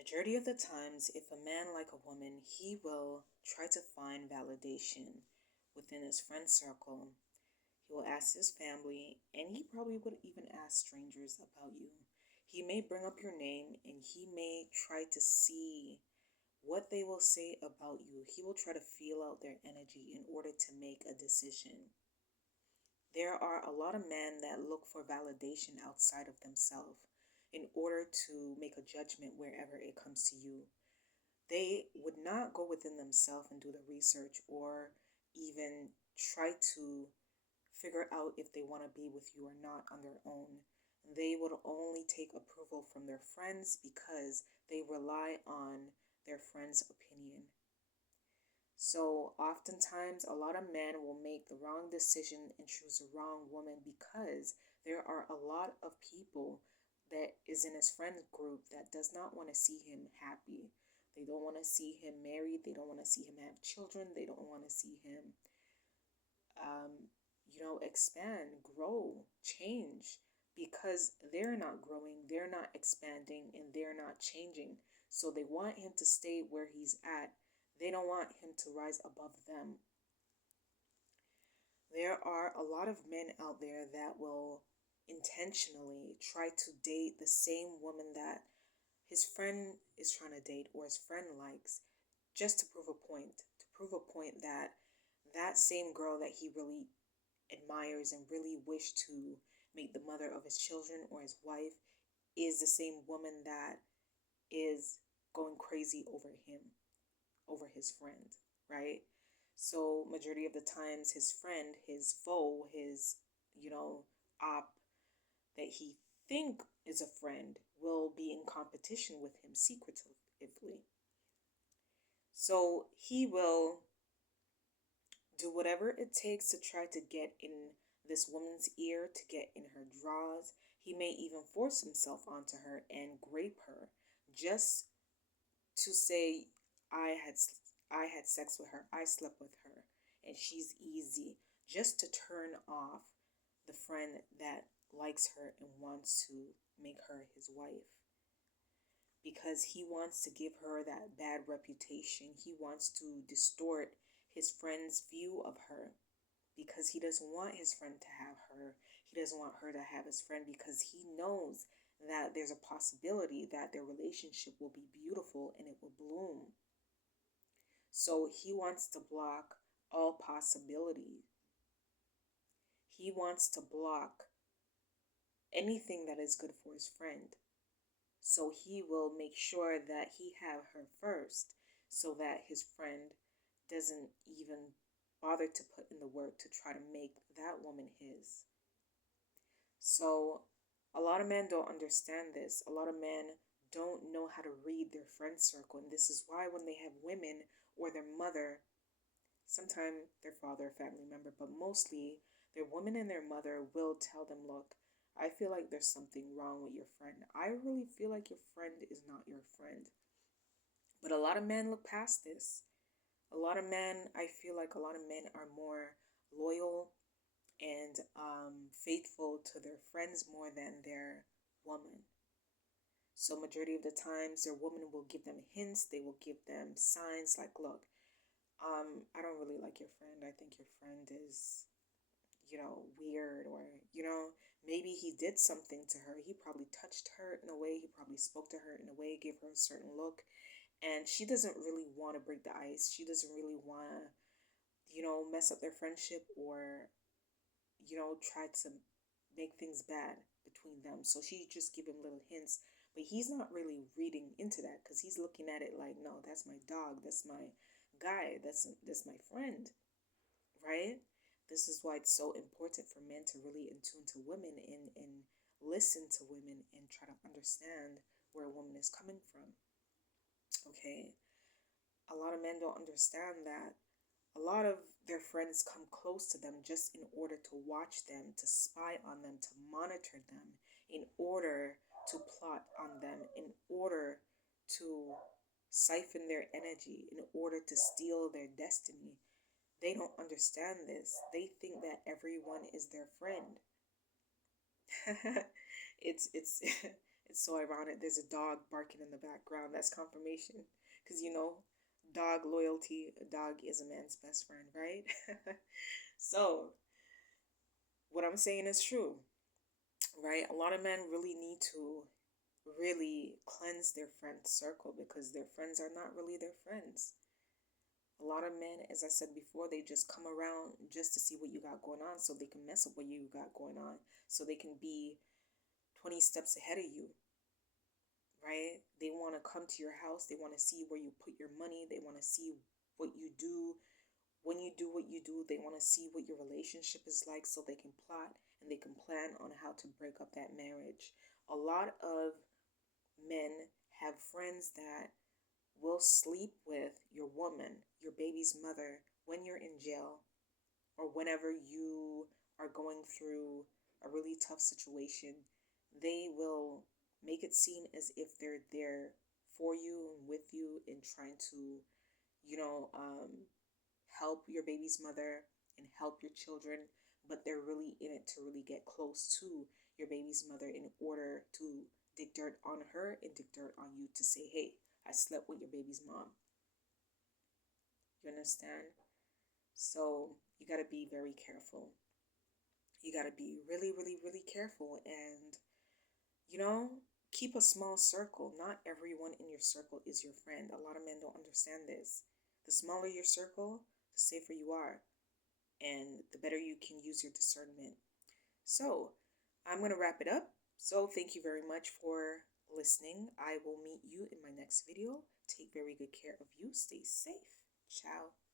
Majority of the times, if a man like a woman, he will try to find validation within his friend circle. He will ask his family, and he probably would even ask strangers about you. He may bring up your name and he may try to see what they will say about you. He will try to feel out their energy in order to make a decision. There are a lot of men that look for validation outside of themselves in order to make a judgment wherever it comes to you. They would not go within themselves and do the research or even try to figure out if they want to be with you or not on their own. They would only take approval from their friends because they rely on their friends' opinion. So, oftentimes, a lot of men will make the wrong decision and choose the wrong woman because there are a lot of people that is in his friend group that does not want to see him happy. They don't want to see him married. They don't want to see him have children. They don't want to see him, expand, grow, change because they're not growing, they're not expanding, and they're not changing. So they want him to stay where he's at. They don't want him to rise above them. There are a lot of men out there that will intentionally try to date the same woman that his friend is trying to date or his friend likes just to prove a point that that same girl that he really admires and really wish to make the mother of his children or his wife is the same woman that is going crazy over him, over his friend, right? So majority of the times his friend, his foe, his, op that he think is a friend will be in competition with him secretively. So he will do whatever it takes to try to get in this woman's ear, to get in her drawers. He may even force himself onto her and grape her just to say, I had I had sex with her, I slept with her, and she's easy, just to turn off the friend that likes her and wants to make her his wife. Because he wants to give her that bad reputation. He wants to distort his friend's view of her because he doesn't want his friend to have her. He doesn't want her to have his friend because he knows that there's a possibility that their relationship will be beautiful and it will bloom. So he wants to block all possibility. He wants to block anything that is good for his friend. So he will make sure that he have her first so that his friend doesn't even bother to put in the work to try to make that woman his. So a lot of men don't understand this. A lot of men don't know how to read their friend circle. And this is why when they have women or their mother, sometimes their father or family member, but mostly their woman and their mother will tell them, look, I feel like there's something wrong with your friend. I really feel like your friend is not your friend. But a lot of men look past this. I feel like a lot of men are more loyal and faithful to their friends more than their woman. So majority of the times their woman will give them hints, they will give them signs like, look, I don't really like your friend. I think your friend is, weird, or, maybe he did something to her. He probably touched her in a way, he probably spoke to her in a way, gave her a certain look, and she doesn't really want to break the ice. She doesn't really want to, mess up their friendship or, try to make things bad between them. So she just give him little hints, but he's not really reading into that because he's looking at it like, no, that's my dog, that's my guy, that's my friend, right? This is why it's so important for men to really in tune to women and listen to women and try to understand where a woman is coming from. Okay, a lot of men don't understand that a lot of their friends come close to them just in order to watch them, to spy on them, to monitor them, in order to plot on them, in order to siphon their energy, in order to steal their destiny. They don't understand this. They think that everyone is their friend. it's It's so ironic. There's a dog barking in the background. That's confirmation. Because, dog loyalty, a dog is a man's best friend, right? So, what I'm saying is true, right? A lot of men really need to really cleanse their friend circle because their friends are not really their friends. A lot of men, as I said before, they just come around just to see what you got going on so they can mess up what you got going on, so they can be 20 steps ahead of you, right? They want to come to your house. They want to see where you put your money. They want to see what you do. When you do what you do, they want to see what your relationship is like so they can plot and they can plan on how to break up that marriage. A lot of men have friends that will sleep with your woman, your baby's mother, when you're in jail or whenever you are going through a really tough situation. They will make it seem as if they're there for you and with you and trying to, you know, help your baby's mother and help your children, but they're really in it to really get close to your baby's mother in order to dig dirt on her and dig dirt on you to say, hey, I slept with your baby's mom. You understand? So you got to be very careful. You got to be really, really, really careful and, you know, keep a small circle. Not everyone in your circle is your friend. A lot of men don't understand this. The smaller your circle, the safer you are, and the better you can use your discernment. So, I'm going to wrap it up. So, thank you very much for listening. I will meet you in my next video. Take very good care of you. Stay safe. Ciao.